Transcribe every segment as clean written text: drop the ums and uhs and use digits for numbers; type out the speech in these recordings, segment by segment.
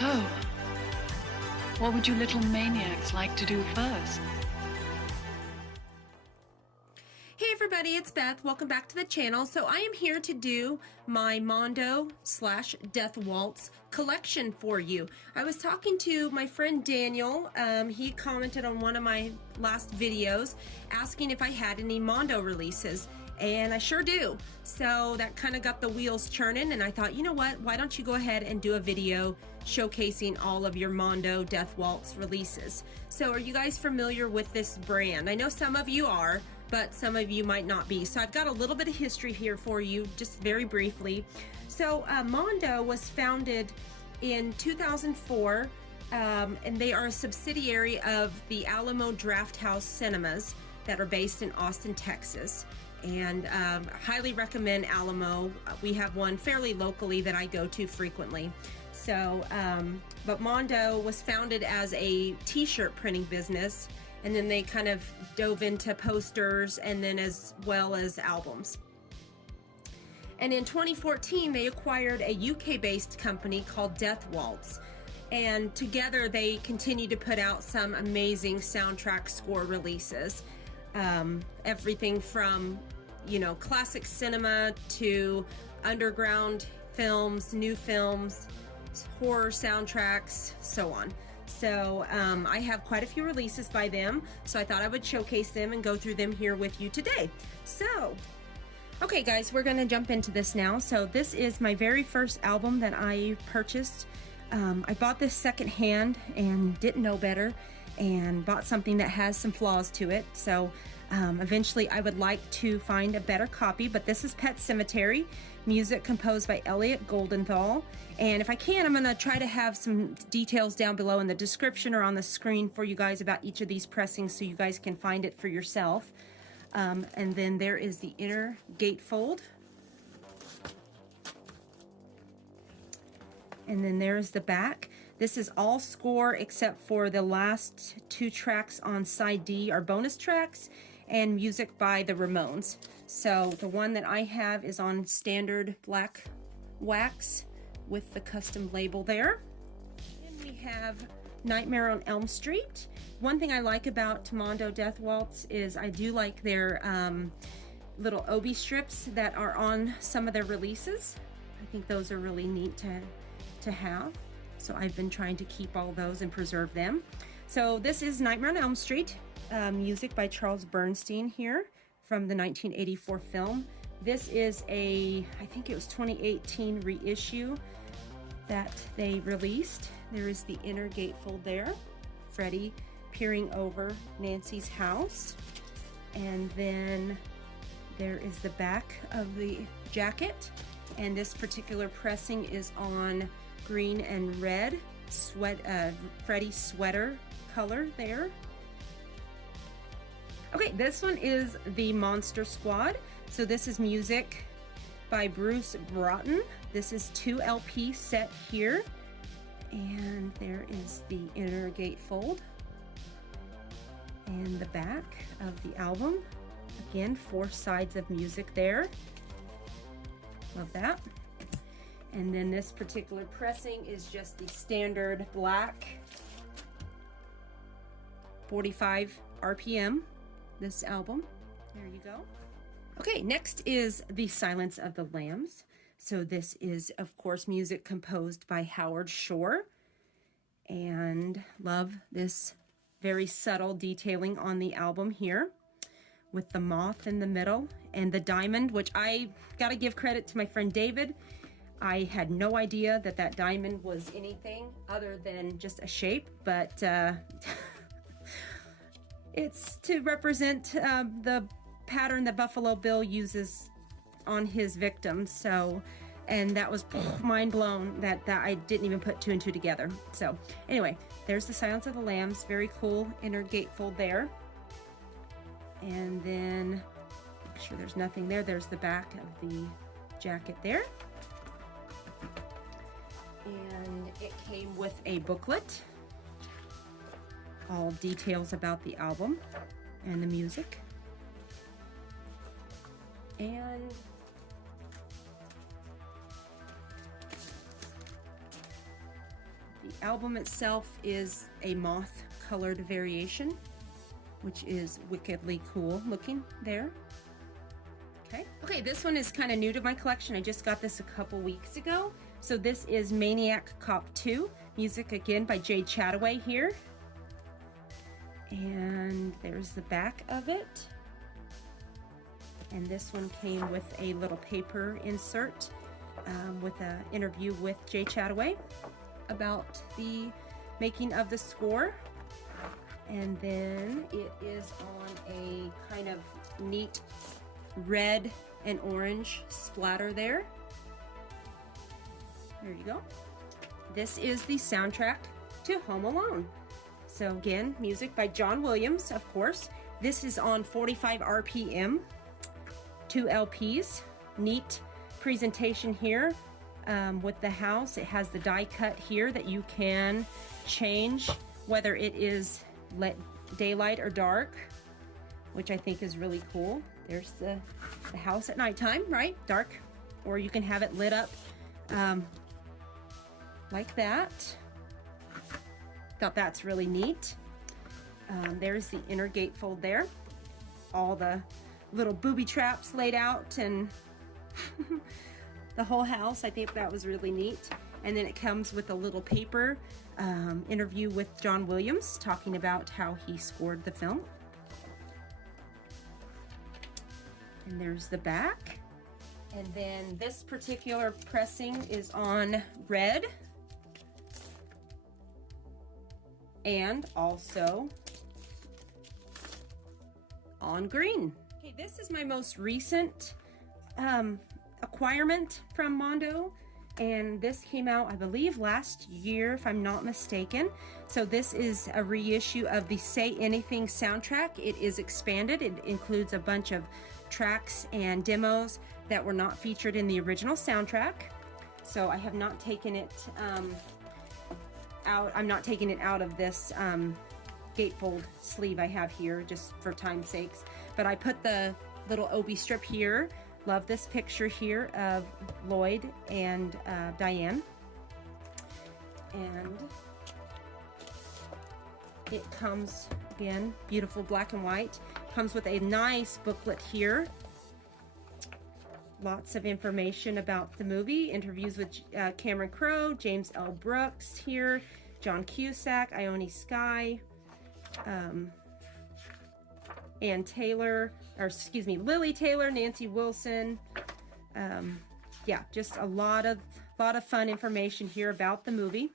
So, what would you little maniacs like to do first? Hey everybody, it's Beth. Welcome back to the channel. So I am here to do my Mondo / Death Waltz collection for you. I was talking to my friend Daniel. He commented on one of my last videos asking if I had any Mondo releases. And I sure do. So that kind of got the wheels churning, and I thought, you know what, why don't you go ahead and do a video showcasing all of your Mondo Death Waltz releases. So are you guys familiar with this brand? I know some of you are, but some of you might not be. So I've got a little bit of history here for you, just very briefly. So Mondo was founded in 2004, and they are a subsidiary of the Alamo Drafthouse Cinemas that are based in Austin, Texas. And highly recommend Alamo. We have one fairly locally that I go to frequently. So, but Mondo was founded as a t-shirt printing business, and then they kind of dove into posters and then as well as albums. And in 2014, they acquired a UK-based company called Death Waltz. And together they continue to put out some amazing soundtrack score releases. Everything from, you know, classic cinema to underground films, new films, horror soundtracks, so on. So I have quite a few releases by them, so I thought I would showcase them and go through them here with you today. So, okay guys, we're gonna jump into this now. So this is my very first album that I purchased. I bought this secondhand and didn't know better, and bought something that has some flaws to it. So eventually I would like to find a better copy, but this is Pet Sematary, music composed by Elliot Goldenthal. And if I can, I'm gonna try to have some details down below in the description or on the screen for you guys about each of these pressings so you guys can find it for yourself. And then there is the inner gatefold. And then there's the back. This is all score except for the last two tracks on side D are bonus tracks and music by the Ramones. So the one that I have is on standard black wax with the custom label there. Then we have Nightmare on Elm Street. One thing I like about Mondo Death Waltz is I do like their little obi strips that are on some of their releases. I think those are really neat to have. So I've been trying to keep all those and preserve them. So this is Nightmare on Elm Street, music by Charles Bernstein here from the 1984 film. This is a, I think it was 2018 reissue that they released. There is the inner gatefold there, Freddy peering over Nancy's house. And then there is the back of the jacket. And this particular pressing is on green and red Freddy sweater color there. Okay, this one is the Monster Squad. So this is music by Bruce Broughton. This is 2 LP set here. And there is the inner gatefold and the back of the album. Again, 4 sides of music there. Love that. And then this particular pressing is just the standard black 45 RPM, this album. There you go. Okay, next is The Silence of the Lambs. So this is, of course, music composed by Howard Shore. And love this very subtle detailing on the album here with the moth in the middle and the diamond, which I gotta give credit to my friend David. I had no idea that that diamond was anything other than just a shape, but it's to represent the pattern that Buffalo Bill uses on his victims. So, and that was mind blown that I didn't even put 2 and 2 together. So anyway, there's The Silence of the Lambs, very cool inner gatefold there. And then, make sure there's nothing there. There's the back of the jacket there. And it came with a booklet, all details about the album and the music. And the album itself is a moth colored variation, which is wickedly cool looking there. Okay, this one is kind of new to my collection. I just got this a couple weeks ago. So this is Maniac Cop 2, music again by Jay Chataway here. And there's the back of it. And this one came with a little paper insert with an interview with Jay Chataway about the making of the score. And then it is on a kind of neat red and orange splatter there. There you go. This is the soundtrack to Home Alone. So again, music by John Williams, of course. This is on 45 RPM, 2 LPs. Neat presentation here with the house. It has the die cut here that you can change whether it is daylight or dark, which I think is really cool. There's the house at nighttime, right? Dark. Or you can have it lit up like that. Thought that's really neat. There's the inner gatefold there. All the little booby traps laid out and the whole house. I think that was really neat. And then it comes with a little paper interview with John Williams talking about how he scored the film. And there's the back. And then this particular pressing is on red and also on green. Okay, this is my most recent acquirement from Mondo, and this came out, I believe, last year, if I'm not mistaken. So this is a reissue of the Say Anything soundtrack. It is expanded. It includes a bunch of tracks and demos that were not featured in the original soundtrack. So I have not taken it out. I'm not taking it out of this gatefold sleeve I have here just for time's sakes. But I put the little Obi strip here. Love this picture here of Lloyd and Diane. And it comes, again, beautiful black and white. Comes with a nice booklet here. Lots of information about the movie. Interviews with Cameron Crowe, James L. Brooks here, John Cusack, Ione Skye, Ann Taylor, or excuse me, Lily Taylor, Nancy Wilson. Yeah, just a lot of fun information here about the movie.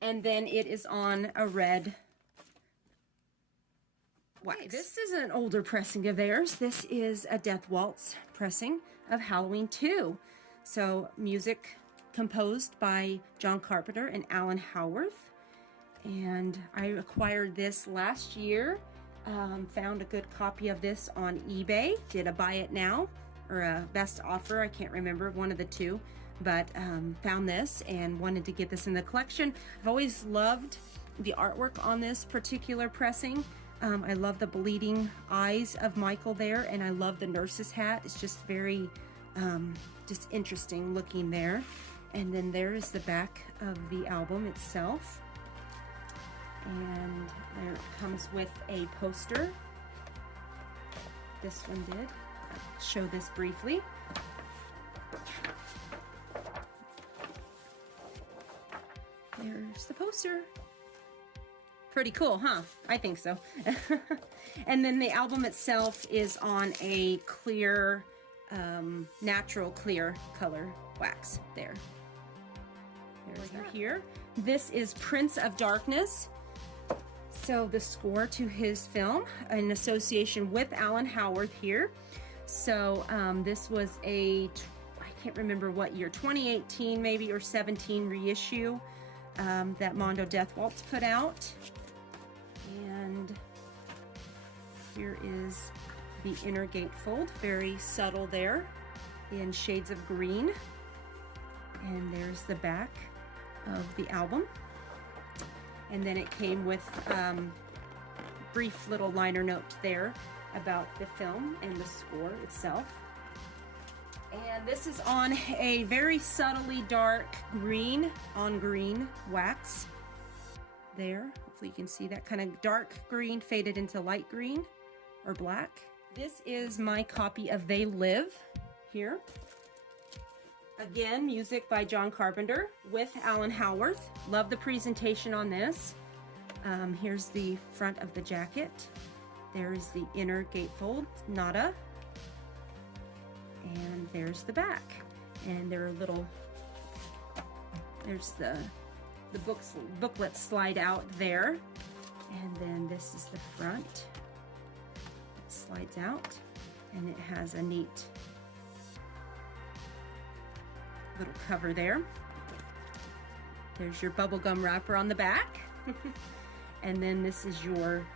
And then it is on a red wax. Okay, this is an older pressing of theirs. This is a Death Waltz pressing of Halloween 2. So music composed by John Carpenter and Alan Howarth. And I acquired this last year. Found a good copy of this on eBay. Did a buy it now or a best offer. I can't remember, one of the two. But found this and wanted to get this in the collection. I've always loved the artwork on this particular pressing. I love the bleeding eyes of Michael there, and I love the nurse's hat. It's just very just interesting looking there. And then there is the back of the album itself. And there it comes with a poster. This one did. I'll show this briefly. There's the poster. Pretty cool, huh? I think so. And then the album itself is on a clear, natural clear color wax there. There's that here. This is Prince of Darkness. So the score to his film in association with Alan Howarth here. So this was I can't remember what year, 2018 maybe or 17 reissue that Mondo Death Waltz put out. And here is the inner gatefold, very subtle there in shades of green. And there's the back of the album. And then it came with brief little liner note there about the film and the score itself. And this is on a very subtly dark green on green wax. There, hopefully you can see that kind of dark green faded into light green or black. This is my copy of They Live here. Again, music by John Carpenter with Alan Howarth. Love the presentation on this. Here's the front of the jacket. There is the inner gatefold, nada. And there's the back. And there are little, there's the booklets slide out there. And then this is the front. It slides out and it has a neat little cover there. There's your bubblegum wrapper on the back. And then this is your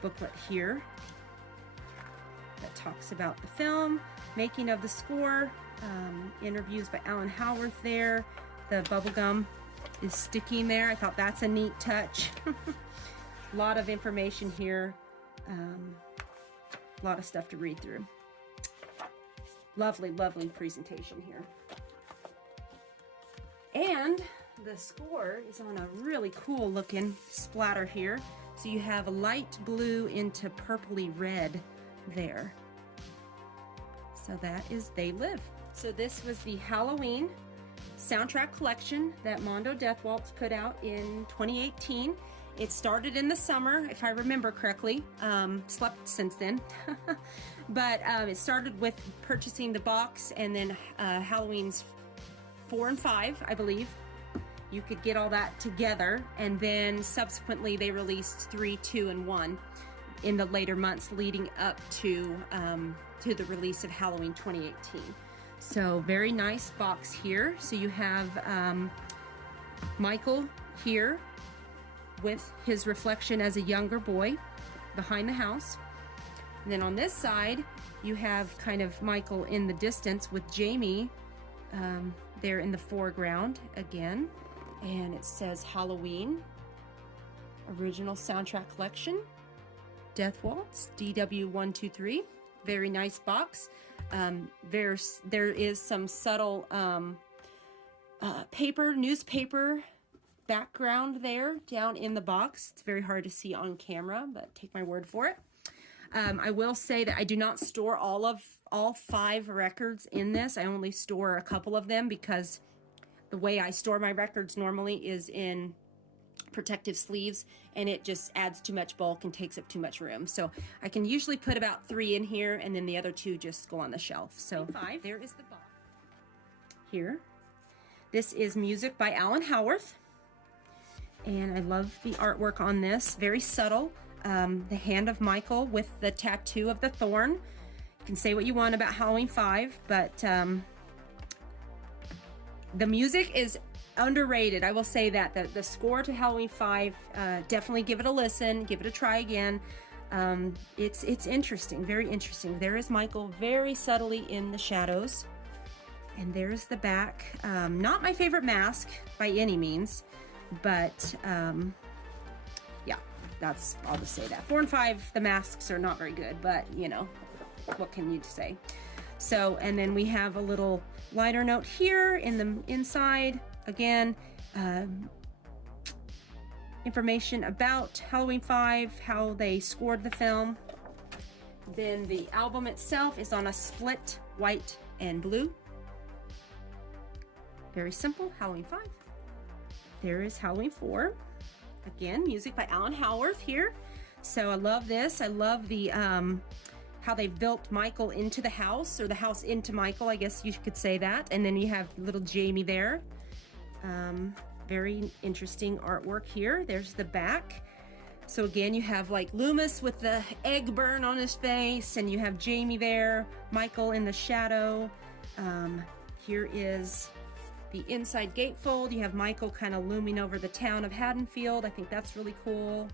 booklet here that talks about the film, making of the score, interviews by Alan Howarth there. The bubblegum is sticking there. I thought that's a neat touch. A lot of information here. A lot of stuff to read through. Lovely, lovely presentation here. And the score is on a really cool looking splatter here. So you have a light blue into purpley red there. So that is They Live. So this was the Halloween soundtrack collection that Mondo Death Waltz put out in 2018. It started in the summer, if I remember correctly. Slept since then. But it started with purchasing the box, and then Halloween's 4 and 5, I believe. You could get all that together, and then subsequently they released 3, 2, and 1 in the later months leading up to the release of Halloween 2018. So very nice box here. So you have Michael here with his reflection as a younger boy behind the house. And then on this side, you have kind of Michael in the distance with Jamie there in the foreground again. And it says Halloween, original soundtrack collection, Death Waltz, DW123. Very nice box. There is some subtle newspaper background there down in the box. It's very hard to see on camera, but take my word for it. I will say that I do not store all 5 records in this. I only store a couple of them because the way I store my records normally is in protective sleeves, and it just adds too much bulk and takes up too much room. So I can usually put about 3 in here, and then the other 2 just go on the shelf. So 5. There is the box. Here. This is music by Alan Howarth. And I love the artwork on this. Very subtle. The hand of Michael with the tattoo of the thorn. You can say what you want about Halloween 5, but the music is underrated. I will say that. The score to Halloween 5, definitely give it a listen. Give it a try again. It's interesting. Very interesting. There is Michael very subtly in the shadows. And there's the back. Not my favorite mask by any means. But yeah, I'll just say that. 4 and 5, the masks are not very good, but you know, what can you say? So, and then we have a little liner note here in the inside. Again, information about Halloween 5, how they scored the film. Then the album itself is on a split white and blue. Very simple, Halloween 5. There is Halloween 4. Again, music by Alan Howarth here. So I love this. I love the how they built Michael into the house, or the house into Michael, I guess you could say that. And then you have little Jamie there. Very interesting artwork here. There's the back. So again, you have like Loomis with the egg burn on his face, and you have Jamie there, Michael in the shadow. Here is the inside gatefold. You have Michael kind of looming over the town of Haddonfield. I think that's really cool.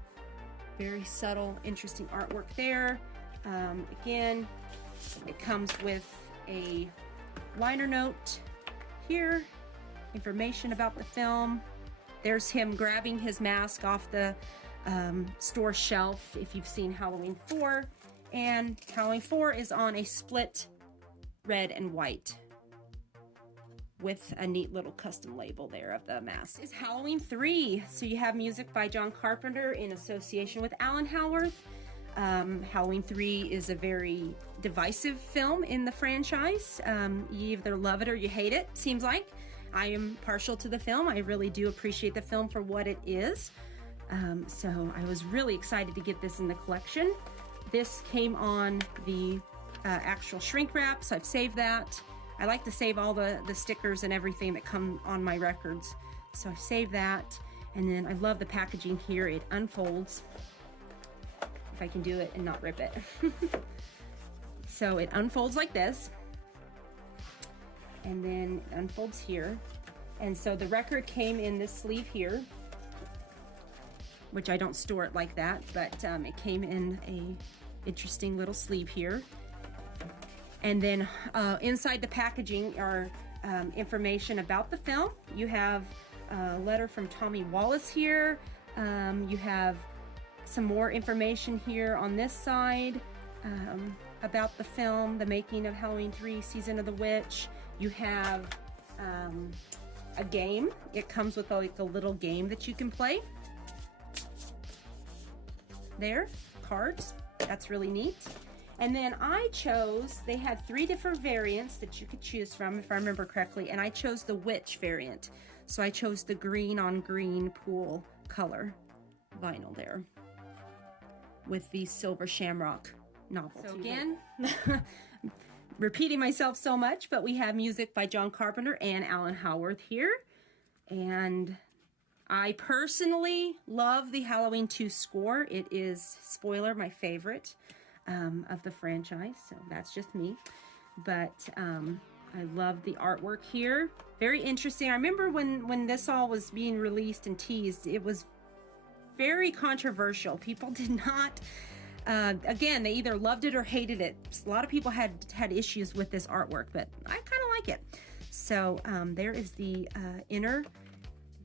Very subtle, interesting artwork there. Again, it comes with a liner note here, information about the film. There's him grabbing his mask off the store shelf if you've seen Halloween 4. And Halloween 4 is on a split red and white with a neat little custom label there of the mask. This is Halloween 3. So you have music by John Carpenter in association with Alan Howarth. Halloween 3 is a very divisive film in the franchise. You either love it or you hate it, seems like. I am partial to the film. I really do appreciate the film for what it is. So I was really excited to get this in the collection. This came on the actual shrink wrap, so I've saved that. I like to save all the stickers and everything that come on my records. So I've saved that. And then I love the packaging here. It unfolds. If I can do it and not rip it. So it unfolds like this. And then it unfolds here. And so the record came in this sleeve here, which I don't store it like that, but it came in a interesting little sleeve here. And then inside the packaging are information about the film. You have a letter from Tommy Wallace here. You have some more information here on this side about the film, the making of Halloween 3, Season of the Witch. You have a game. It comes with like a little game that you can play. There, cards. That's really neat. And then I chose, they had 3 different variants that you could choose from, if I remember correctly, and I chose the witch variant. So I chose the green on green pool color vinyl there with the silver shamrock novelty. So again, repeating myself so much, but we have music by John Carpenter and Alan Howarth here. And I personally love the Halloween 2 score. It is, spoiler, my favorite of the franchise, so that's just me. But I love the artwork here. Very interesting. I remember when this all was being released and teased, it was very controversial. People did not, again, they either loved it or hated it. A lot of people had issues with this artwork, but I kind of like it. So there is the inner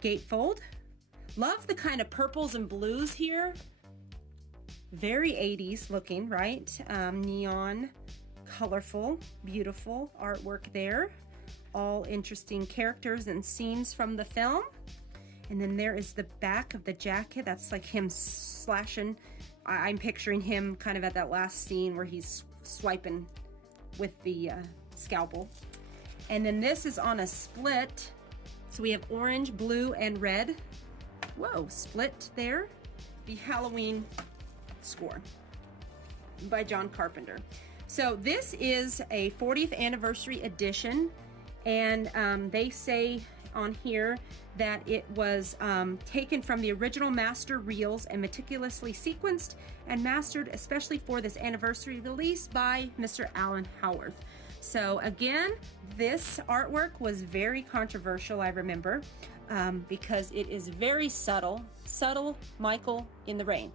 gatefold. Love the kind of purples and blues here. Very 80s looking, right? Neon, colorful, beautiful artwork there. All interesting characters and scenes from the film. And then there is the back of the jacket. That's like him slashing. I'm picturing him kind of at that last scene where he's swiping with the scalpel. And then this is on a split. So we have orange, blue, and red. Whoa, split there. The Halloween score by John Carpenter. So this is a 40th anniversary edition, and they say on here that it was taken from the original master reels and meticulously sequenced and mastered especially for this anniversary release by Mr. Alan Howarth. So again, this artwork was very controversial, I remember, because it is very subtle Michael in the rain.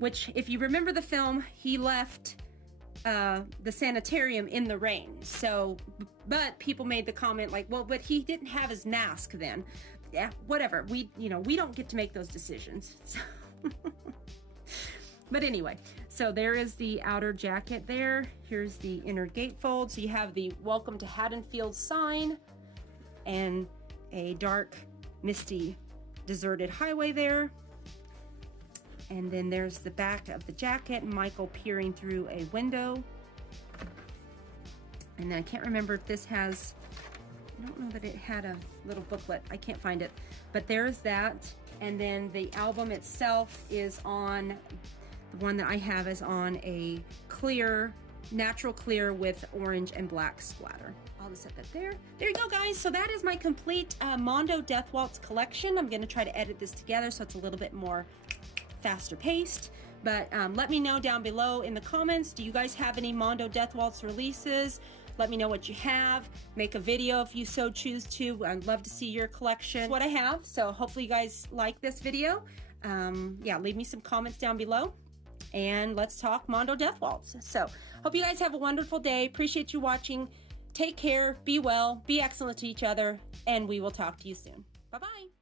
Which, if you remember the film, he left the sanitarium in the rain. So, but people made the comment like, well, but he didn't have his mask then. Yeah, whatever. We don't get to make those decisions. So but anyway, so there is the outer jacket there. Here's the inner gatefold. So you have the Welcome to Haddonfield sign and a dark, misty, deserted highway there. And then there's the back of the jacket, Michael peering through a window. And then I can't remember if this has, I don't know that it had a little booklet. I can't find it. But there's that. And then the album itself is on, the one that I have is on a clear, natural clear with orange and black splatter. I'll just set that there. There you go, guys. So that is my complete Mondo Death Waltz collection. I'm going to try to edit this together so it's a little bit more faster paced. But let me know down below in the comments, do you guys have any Mondo Death Waltz releases? Let me know what you have. Make a video if you so choose to. I'd love to see your collection. That's what I have. So hopefully you guys like this video. Yeah, leave me some comments down below. And let's talk Mondo Death Waltz. So hope you guys have a wonderful day. Appreciate you watching. Take care, be well, be excellent to each other, and we will talk to you soon. Bye-bye.